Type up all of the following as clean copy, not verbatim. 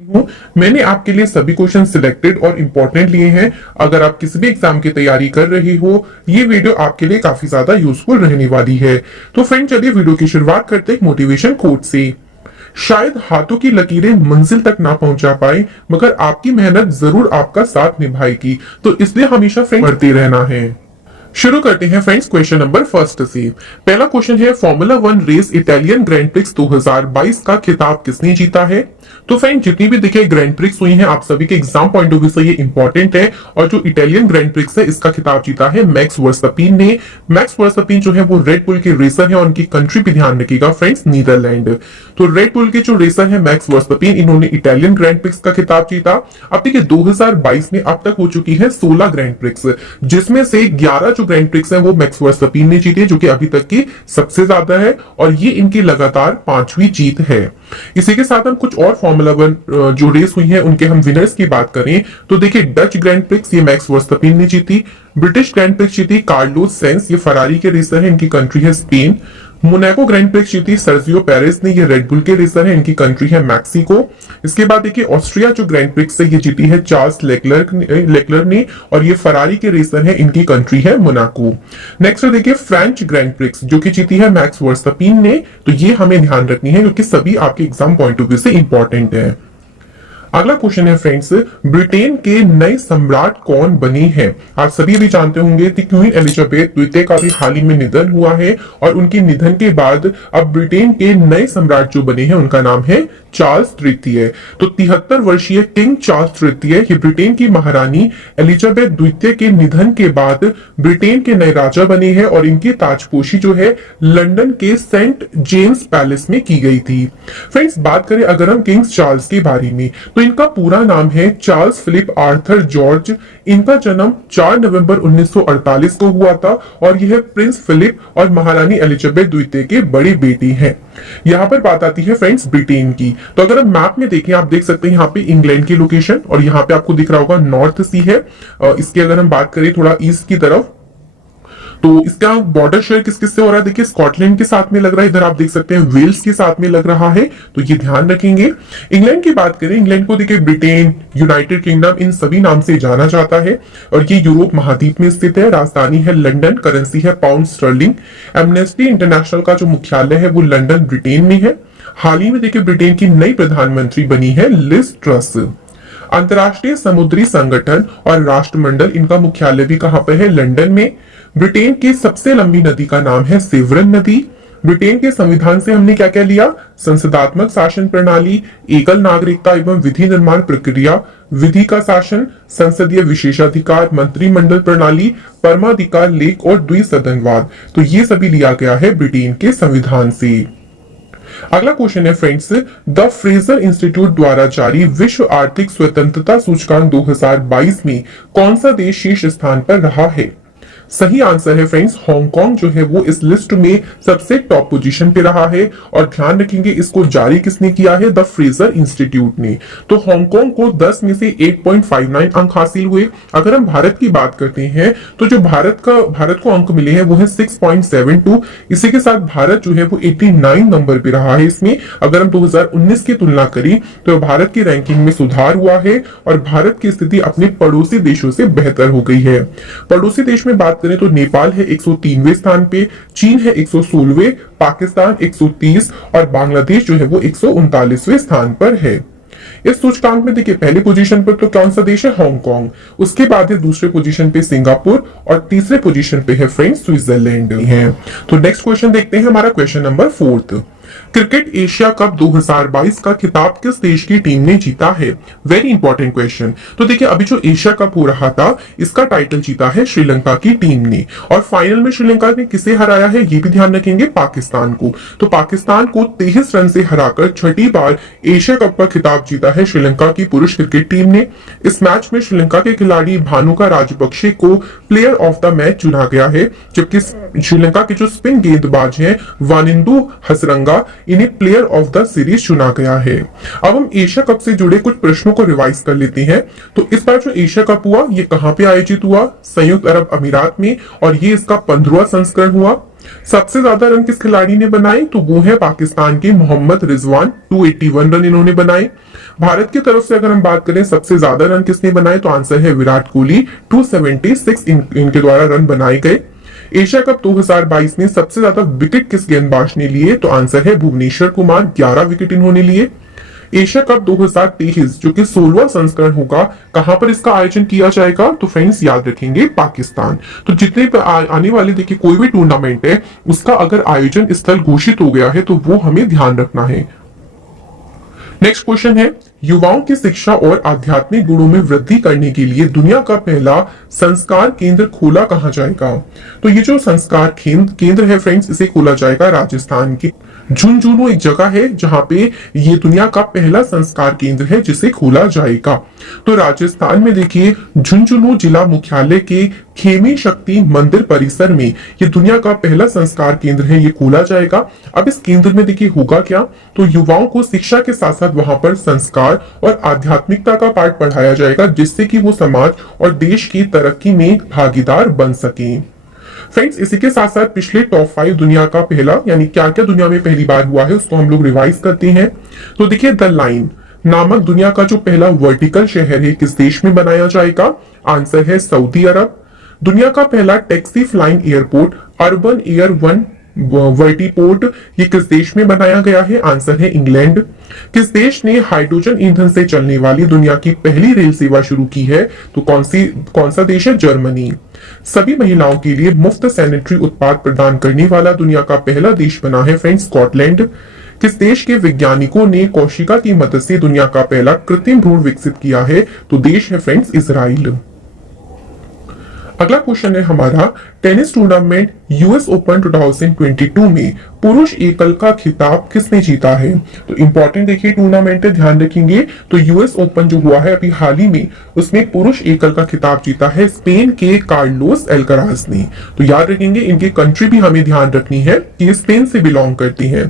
हूँ। मैंने आपके लिए सभी क्वेश्चन सिलेक्टेड और इम्पोर्टेंट लिए हैं। अगर आप किसी भी एग्जाम की तैयारी कर रहे हो, ये वीडियो आपके लिए काफी ज्यादा यूजफुल रहने वाली है। तो फ्रेंड, चलिए वीडियो की शुरुआत करते हैं मोटिवेशन कोट से। शायद हाथों की लकीरें मंजिल तक ना पहुंचा पाए, मगर आपकी मेहनत जरूर आपका साथ निभाएगी। तो इसलिए हमेशा फ्रेंड बढ़ते रहना है। शुरू करते हैं फ्रेंड्स क्वेश्चन नंबर फर्स्ट से। पहला क्वेश्चन है, formula 1 race Italian grand prix 2022 का खिताब किसने जीता है? तो फ्रेंड, जितनी भी देखिए ग्रैंड प्रिक्स हुई हैं, आप सभी के एग्जाम पॉइंट ऑफ व्यू से ये इंपॉर्टेंट है। और जो इटालियन ग्रैंड प्रिक्स है, इसका खिताब जीता है मैक्स वर्स्टैपिन ने। मैक्स वर्स्टैपिन जो है वो रेड बुल के रेसर है और उनकी कंट्री भी ध्यान रखिएगा फ्रेंड्स, नीदरलैंड। तो रेड बुल के जो रेसर है मैक्स वर्स्टैपिन, इन्होंने इटालियन ग्रैंड प्रिक्स का खिताब जीता। अब देखिए 2022 में अब तक हो चुकी है 16 ग्रैंड प्रिक्स, जिसमें से 11 जो ग्रैंड प्रिक्स है वो मैक्स वर्स्टैपिन ने जीती है, जो कि अभी तक की सबसे ज्यादा है और ये इनकी लगातार 5वीं जीत है। इसी के साथ हम कुछ और फॉर्मूला 1 जो रेस हुई है उनके हम विनर्स की बात करें तो देखिए डच ग्रैंड प्रिक्स ये मैक्स वर्स्टैपिन ने जीती। ब्रिटिश ग्रैंड प्रिक्स जीती कार्लोस सेंस, ये फरारी के रेसर है, इनकी कंट्री है स्पेन। मोनाको ग्रैंड प्रिक्स जीती सर्जियो पेरेस ने, ये रेड बुल के रेसर है, इनकी कंट्री है मैक्सिको। इसके बाद देखिए ऑस्ट्रिया जो ग्रैंड प्रिक्स है ये जीती है चार्ल्स लेक्लर ने और ये फरारी के रेसर है, इनकी कंट्री है मोनाको। नेक्स्ट देखिए फ्रेंच ग्रैंड प्रिक्स जो कि जीती है मैक्स वर्स्टैपिन ने। तो ये हमें ध्यान रखनी है क्योंकि सभी आपके एग्जाम पॉइंट ऑफ व्यू से इंपॉर्टेंट है। अगला क्वेश्चन है फ्रेंड्स, ब्रिटेन के नए सम्राट कौन बने हैं? आप सभी भी जानते होंगे कि क्वीन एलिजाबेथ द्वितीय का भी हाल ही में निधन हुआ है और उनके निधन के बाद अब ब्रिटेन के नए सम्राट जो बने हैं उनका नाम है चार्ल्स तृतीय। तो 73 वर्षीय किंग चार्ल्स तृतीय ये ब्रिटेन की महारानी एलिजाबेथ द्वितीय के निधन के बाद ब्रिटेन के नए राजा बने हैं और इनकी ताजपोशी जो है लंदन के सेंट जेम्स पैलेस में की गई थी। फ्रेंड्स, बात करें अगर हम किंग चार्ल्स के बारे में तो इनका पूरा नाम है चार्ल्स फिलिप आर्थर जॉर्ज। इनका जन्म 4 नवंबर 1948 को हुआ था और यह प्रिंस फिलिप और महारानी एलिजाबेथ द्वितीय के बड़े बेटे हैं। यहाँ पर बात आती है फ्रेंड्स ब्रिटेन की। तो अगर हम मैप में देखें, आप देख सकते हैं यहाँ पे इंग्लैंड की लोकेशन और यहाँ पे आपको दिख रहा होगा नॉर्थ सी है। इसकी अगर हम बात करें थोड़ा ईस्ट की तरफ, तो इसका बॉर्डर शेयर किस किस से हो रहा है? देखिए स्कॉटलैंड के साथ में लग रहा है, इधर आप देख सकते हैं वेल्स के साथ में लग रहा है, तो ये ध्यान रखेंगे। इंग्लैंड की बात करें, इंग्लैंड को देखिए ब्रिटेन, यूनाइटेड किंगडम, इन सभी नाम से जाना जाता है और ये यूरोप महाद्वीप में स्थित है। राजधानी है लंदन, करेंसी है पाउंड स्टर्लिंग। एमनेस्टी इंटरनेशनल का जो मुख्यालय है वो लंदन ब्रिटेन में है। हाल ही में देखिए ब्रिटेन की नई प्रधानमंत्री बनी है लिज ट्रस। अंतर्राष्ट्रीय समुद्री संगठन और राष्ट्रमंडल, इनका मुख्यालय भी कहां पर है? लंदन में। ब्रिटेन की सबसे लंबी नदी का नाम है सेवरन नदी। ब्रिटेन के संविधान से हमने क्या क्या लिया? संसदात्मक शासन प्रणाली, एकल नागरिकता एवं विधि निर्माण प्रक्रिया, विधि का शासन, संसदीय विशेषाधिकार, मंत्रिमंडल प्रणाली, परमाधिकार लेख और द्विसदनवाद। तो ये सभी लिया गया है ब्रिटेन के संविधान से। अगला क्वेश्चन है फ्रेंड्स, द फ्रेजर इंस्टीट्यूट द्वारा जारी विश्व आर्थिक स्वतंत्रता सूचकांक 2022 में कौन सा देश शीर्ष स्थान पर रहा है? सही आंसर है फ्रेंड्स हांगकांग जो है वो इस लिस्ट में सबसे टॉप पोजीशन पे रहा है। और ध्यान रखेंगे इसको जारी किसने किया है? द फ्रेजर इंस्टीट्यूट ने। तो हांगकांग को 10 में से 8.59 अंक हासिल हुए। अगर हम भारत की बात करते हैं तो जो भारत को अंक मिले हैं वो है 6.72। इसी के साथ भारत जो है वो 89 नंबर पे रहा है इसमें। अगर हम 2019 की तुलना करें तो भारत की रैंकिंग में सुधार हुआ है और भारत की स्थिति अपने पड़ोसी देशों से बेहतर हो गई है। पड़ोसी देश में बात करें तो नेपाल है 103वें स्थान पे, चीन है 116वें, पाकिस्तान 130 और बांग्लादेश जो है वो 139वें स्थान पर है। इस सूचकांक में देखिए पहली पोजीशन पर तो कौन सा देश है? हांगकांग। उसके बाद है दूसरे पोजीशन पे सिंगापुर और तीसरे पोजीशन पे है फ्रेंड्स स्विट्जरलैंड है। तो नेक्स्ट क्वेश्चन देखते हैं, हमारा question number 4। Cricket Asia cup 2022 का खिताब किस देश की टीम ने जीता है? Very important question. तो देखिए अभी जो एशिया कप हो रहा था इसका टाइटल जीता है श्रीलंका की टीम ने और फाइनल में श्रीलंका ने किसे हराया है ये भी ध्यान रखेंगे? पाकिस्तान को। तो पाकिस्तान को 23 रन से हराकर छठी बार एशिया कप का खिताब जीता है श्रीलंका की पुरुष क्रिकेट टीम ने। इस मैच में श्रीलंका के खिलाड़ी भानुका राजपक्षे को प्लेयर ऑफ द मैच चुना गया है, जबकि श्रीलंका के जो स्पिन गेंदबाज हैं वानिंदु हसरंगा, इन्हें प्लेयर ऑफ द सीरीज चुना गया है। अब हम एशिया कप से जुड़े कुछ प्रश्नों को रिवाइज कर लेते हैं। तो इस बार जो एशिया कप हुआ ये कहां पे आयोजित हुआ? संयुक्त अरब अमीरात में और ये इसका 15वां संस्करण हुआ। सबसे ज्यादा रन किस खिलाड़ी ने बनाए? तो वो है पाकिस्तान के मोहम्मद रिजवान, 281 रन इन्होंने बनाए। भारत की तरफ से अगर हम बात करें सबसे ज्यादा रन किसने बनाए, तो आंसर है विराट कोहली, 276 इनके द्वारा रन बनाए गए। एशिया कप 2022 में सबसे ज्यादा विकेट किस गेंदबाज ने लिए, तो आंसर है भुवनेश्वर कुमार, 11 विकेट इन्होंने लिए। एशिया कप 2023 जो कि 16वां संस्करण होगा, कहां पर इसका आयोजन किया जाएगा, तो फ्रेंड्स याद रखेंगे पाकिस्तान। तो जितने आने वाले देखिए कोई भी टूर्नामेंट है उसका अगर आयोजन स्थल घोषित हो गया है तो वो हमें ध्यान रखना है। नेक्स्ट क्वेश्चन है, युवाओं की शिक्षा और आध्यात्मिक गुणों में वृद्धि करने के लिए दुनिया का पहला संस्कार केंद्र खोला कहां जाएगा। तो ये जो संस्कार केंद्र है फ्रेंड्स, इसे खोला जाएगा राजस्थान के झुंझुनू, एक जगह है जहां पे ये दुनिया का पहला संस्कार केंद्र है जिसे खोला जाएगा। तो राजस्थान में देखिए झुंझुनू जिला मुख्यालय के खेमी शक्ति मंदिर परिसर में ये दुनिया का पहला संस्कार केंद्र है, ये खोला जाएगा। अब इस केंद्र में देखिए होगा क्या, तो युवाओं को शिक्षा के साथ साथ वहां पर संस्कार और आध्यात्मिकता का पाठ पढ़ाया जाएगा, जिससे कि वो समाज और देश की तरक्की में भागीदार बन सके। फ्रेंड्स, इसी के साथ साथ पिछले टॉप 5 दुनिया का पहला, यानी क्या क्या दुनिया में पहली बार हुआ है उसको हम लोग रिवाइज करते हैं। तो देखिए द लाइन नामक दुनिया का जो पहला वर्टिकल शहर है किस देश में बनाया जाएगा, आंसर है सऊदी अरब। दुनिया का पहला taxi flying airport urban air one vertiport ये किस देश में बनाया गया है, आंसर है इंग्लैंड। किस देश ने हाइड्रोजन ईंधन से चलने वाली दुनिया की पहली रेल सेवा शुरू की है, तो कौन सा देश है, जर्मनी। सभी महिलाओं के लिए मुफ्त सैनिटरी उत्पाद प्रदान करने वाला दुनिया का पहला देश बना है फ्रेंड्स स्कॉटलैंड। किस देश के वैज्ञानिकों ने कोशिका की मदद से दुनिया का पहला कृत्रिम भ्रूण विकसित किया है, तो देश है फ्रेंड्स इजराइल। अगला क्वेश्चन है हमारा, टेनिस टूर्नामेंट यूएस ओपन 2022 में पुरुष एकल का खिताब किसने जीता है। तो इंपॉर्टेंट देखिए टूर्नामेंट है, ध्यान रखेंगे। तो यूएस ओपन जो हुआ है अभी हाल ही में, उसमें पुरुष एकल का खिताब जीता है स्पेन के कार्लोस अल्कराज ने। तो याद रखेंगे इनकी कंट्री भी हमें ध्यान रखनी है कि स्पेन से बिलोंग करती है।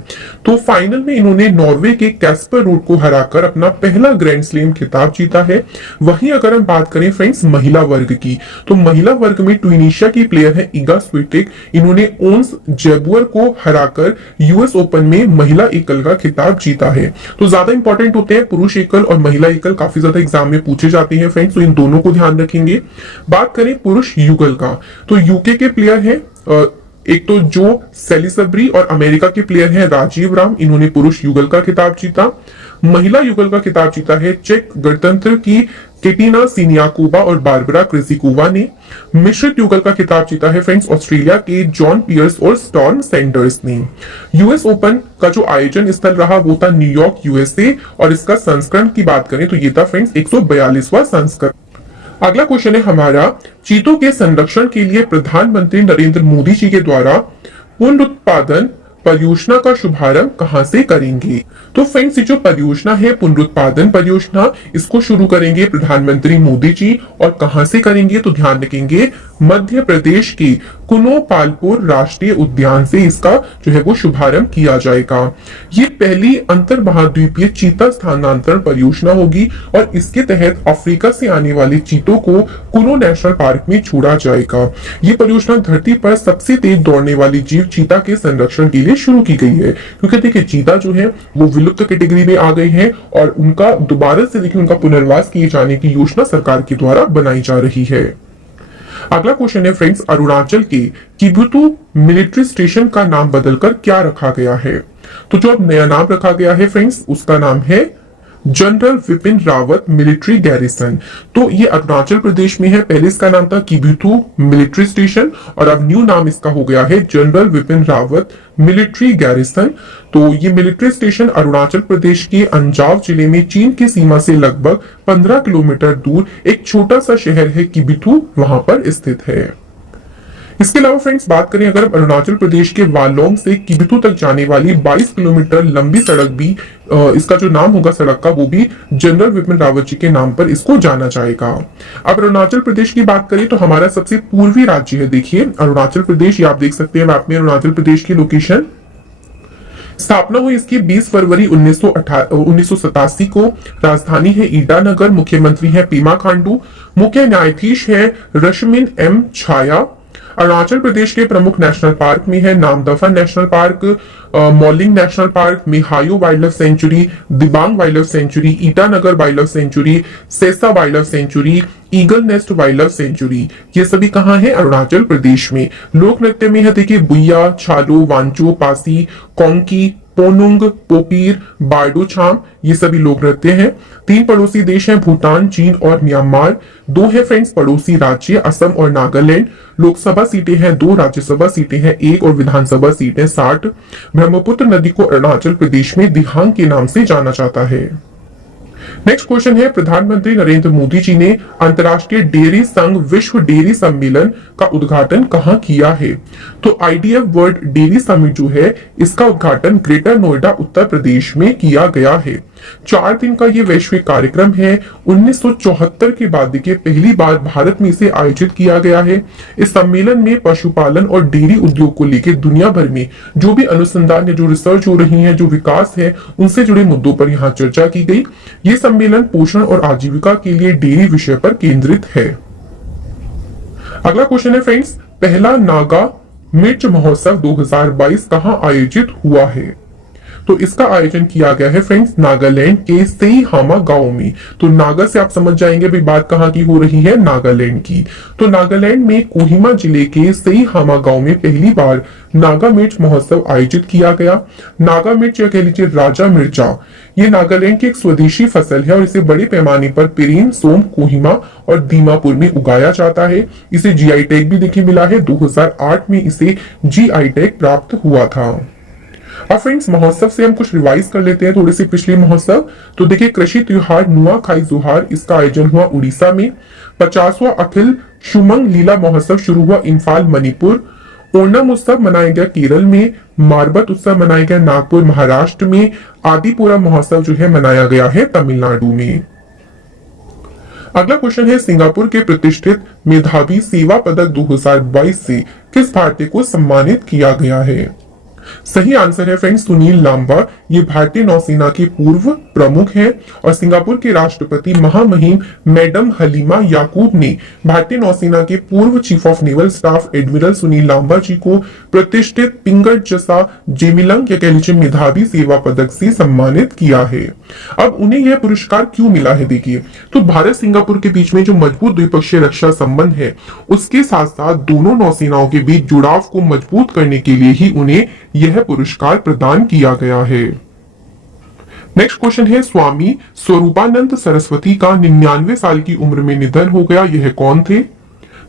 तो फाइनल में इन्होंने नॉर्वे के कैस्पर रूड को हराकर अपना पहला ग्रैंड स्लैम खिताब जीता है। वहीं अगर हम बात करें फ्रेंड्स महिला वर्ग की, तो महिला वर्ग में ट्यूनीशिया की प्लेयर है इगा स्विटेक, इन्होंने ओन्स जेबुअर को हराकर यूएस ओपन में महिला एकल का खिताब जीता है। तो ज्यादा इंपॉर्टेंट होते हैं पुरुष एकल और महिला एकल, काफी ज्यादा एग्जाम में पूछे जाते हैं फ्रेंड्स, तो इन दोनों को ध्यान रखेंगे। बात करें पुरुष युगल का, तो यूके के प्लेयर हैं एक तो जो सेलिसब्री और अमेरिका के प्लेयर हैं राजीव राम, इन्होंने पुरुष युगल का खिताब जीता। महिला युगल का खिताब जीता है चेक गणतंत्र की केटिना सिनियाकोवा और बारबरा क्रिजिकोवा ने। मिश्रित युगल का खिताब जीता है फ्रेंड्स ऑस्ट्रेलिया के जॉन पियर्स और स्टॉर्म सैंडर्स ने। यूएस ओपन का जो आयोजन स्थल रहा वो था न्यूयॉर्क यूएसए, और इसका संस्करण की बात करें तो ये था फ्रेंड्स 142वां संस्करण। अगला क्वेश्चन है हमारा, चीतों के संरक्षण के लिए प्रधानमंत्री नरेंद्र मोदी जी के द्वारा पुनरुत्पादन परियोजना का शुभारंभ कहां से करेंगे। तो फ्रेंड्स ये जो परियोजना है पुनरुत्पादन परियोजना, इसको शुरू करेंगे प्रधानमंत्री मोदी जी, और कहां से करेंगे तो ध्यान रखेंगे मध्य प्रदेश के कुनोपालपुर राष्ट्रीय उद्यान से इसका जो है वो शुभारंभ किया जाएगा। ये पहली अंतर महाद्वीपीय चीता स्थानांतरण परियोजना होगी, और इसके तहत अफ्रीका से आने वाले चीतों को कुनो नेशनल पार्क में छोड़ा जाएगा। ये परियोजना धरती पर सबसे तेज दौड़ने वाली जीव चीता के संरक्षण के लिए शुरू की गई है, क्योंकि देखिए चीता जो है वो विलुप्त कैटेगरी में आ गए हैं, और उनका दोबारा से देखिए उनका पुनर्वास किए जाने की योजना सरकार के द्वारा बनाई जा रही है। अगला क्वेश्चन है फ्रेंड्स, अरुणाचल के किबुतु मिलिट्री स्टेशन का नाम बदलकर क्या रखा गया है। तो जो अब नया नाम रखा गया है फ्रेंड्स उसका नाम है general Vipin Rawat military garrison. तो ये अरुणाचल प्रदेश में है, पहले इसका नाम था किबुतु मिलिट्री स्टेशन, और अब न्यू नाम इसका हो गया है general Vipin Rawat military garrison. तो ये मिलिट्री स्टेशन अरुणाचल प्रदेश के अंजाव जिले में चीन की सीमा से लगभग 15 किलोमीटर दूर एक छोटा सा शहर है किबिथु, वहां पर स्थित है। इसके अलावा फ्रेंड्स बात करें अगर अरुणाचल प्रदेश के वालोंग से किबिथु तक जाने वाली 22 किलोमीटर लंबी सड़क भी, इसका जो नाम होगा सड़क का वो भी जनरल विपिन रावत जी के नाम पर इसको जाना जाएगा। अब अरुणाचल प्रदेश की बात करें तो हमारा सबसे पूर्वी राज्य है, देखिए अरुणाचल प्रदेश, ये आप देख सकते हैं मैप में अरुणाचल प्रदेश की लोकेशन। स्थापना हुई इसकी 20 फरवरी 1987 को। राजधानी है ईटानगर, मुख्यमंत्री है पेमा खांडू, मुख्य न्यायाधीश है रश्मिन एम छाया। अरुणाचल प्रदेश के प्रमुख नेशनल पार्क में है Namdapha national park, Mouling national park, Mehao wildlife sanctuary, Dibang wildlife sanctuary, Itanagar wildlife sanctuary, Sessa wildlife sanctuary, eagle nest wildlife sanctuary. ये सभी कहाँ है? अरुणाचल प्रदेश में। लोक नृत्य में है देखिए बुया, छालो, वांचो, पासी, कोंकी, पोनुंग, पोपीर, बारडो छाम, ये सभी लोक नृत्य हैं। 3 पड़ोसी देश हैं भूटान, चीन और म्यांमार। 2 है फ्रेंड्स पड़ोसी राज्य असम और नागालैंड। लोकसभा सीटें हैं 2, राज्यसभा सीटें हैं 1 और विधानसभा सीटें 60। ब्रह्मपुत्र नदी को अरुणाचल प्रदेश में दिहांग के नाम से जाना जाता है। नेक्स्ट क्वेश्चन है प्रधानमंत्री नरेंद्र मोदी जी ने अंतर्राष्ट्रीय डेयरी संघ विश्व डेयरी सम्मेलन का उद्घाटन कहां किया है? तो IDF वर्ल्ड डेयरी समिट जो है इसका उद्घाटन ग्रेटर नोएडा उत्तर प्रदेश में किया गया है। 4 दिन का ये वैश्विक कार्यक्रम है। 1974 के बाद देखिए पहली बार भारत में इसे आयोजित किया गया है। इस सम्मेलन में पशुपालन और डेयरी उद्योग को लेकर दुनिया भर में जो भी अनुसंधान या जो रिसर्च हो रही है, जो विकास है, उनसे जुड़े मुद्दों पर यहाँ चर्चा की गई। ये सम्मेलन पोषण और आजीविका के लिए डेयरी विषय पर केंद्रित है। अगला क्वेश्चन है फ्रेंड्स, पहला नागा मिर्च महोत्सव 2022 कहां आयोजित हुआ है? तो इसका आयोजन किया गया है फ्रेंड्स नागालैंड के सेईहामा गांव में। तो नागा से आप समझ जाएंगे भाई बात कहां की हो रही है, नागालैंड की। तो नागालैंड में कोहिमा जिले के सेईहामा गांव में पहली बार नागा मिर्च महोत्सव आयोजित किया गया। नागा मिर्च या कह लीजिए राजा मिर्चा, ये नागालैंड की एक स्वदेशी फसल है और इसे बड़े पैमाने पर पेरेन, सोम, कोहिमा और दीमापुर में उगाया जाता है। इसे GI टैग भी देखिए मिला है। 2008 में इसे GI टैग प्राप्त हुआ था। अब फ्रेंड्स महोत्सव से हम कुछ रिवाइज कर लेते हैं थोड़े से पिछले महोत्सव। तो देखिए कृषि त्योहार नुआ खाई जुहार, इसका आयोजन हुआ उड़ीसा में। 50वां अखिल शुमंग लीला महोत्सव शुरू हुआ इम्फाल, मणिपुर। ओणम उत्सव मनाया गया केरल में। मारबत उत्सव मनाया गया नागपुर, महाराष्ट्र में। आदिपुरा महोत्सव जो है मनाया गया है तमिलनाडु में। अगला क्वेश्चन है, सिंगापुर के प्रतिष्ठित मेधावी सेवा पदक 2022 से किस भारतीय को सम्मानित किया गया है? सही आंसर है फ्रेंड्स सुनील लांबा। ये भारतीय नौसेना के पूर्व प्रमुख हैं और सिंगापुर के राष्ट्रपति महामहिम मैडम हलीमा याकूब ने भारतीय नौसेना के पूर्व chief of naval staff admiral Sunil Lamba ji को प्रतिष्ठित पिंगट जसा जेमिलंग या कह लीजिए मेधावी सेवा पदक से सम्मानित किया है। अब उन्हें यह पुरस्कार क्यों मिला है? देखिए तो भारत सिंगापुर के बीच में जो मजबूत द्विपक्षीय रक्षा संबंध है उसके साथ साथ दोनों नौसेनाओं के बीच जुड़ाव को मजबूत करने के लिए ही उन्हें यह पुरस्कार प्रदान किया गया है। नेक्स्ट क्वेश्चन है, स्वामी स्वरूपानंद सरस्वती का 99 साल की उम्र में निधन हो गया, यह कौन थे?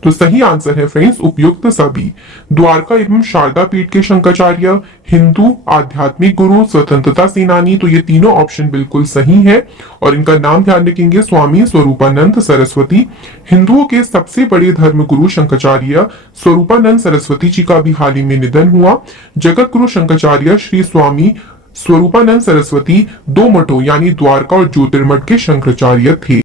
तो सही आंसर है फ्रेंड्स उपयुक्त सभी। द्वारका एवं शारदा पीठ के शंकराचार्य, हिंदू आध्यात्मिक गुरु, स्वतंत्रता सेनानी, तो ये तीनों ऑप्शन बिल्कुल सही है और इनका नाम ध्यान रखेंगे स्वामी स्वरूपानंद सरस्वती। हिंदुओं के सबसे बड़े धर्मगुरु शंकराचार्य स्वरूपानंद सरस्वती जी का भी हाल ही में निधन हुआ। जगत गुरु शंकराचार्य श्री स्वामी स्वरूपानंद सरस्वती 2 मठों यानी द्वारका और ज्योतिर्मठ के शंकराचार्य थे।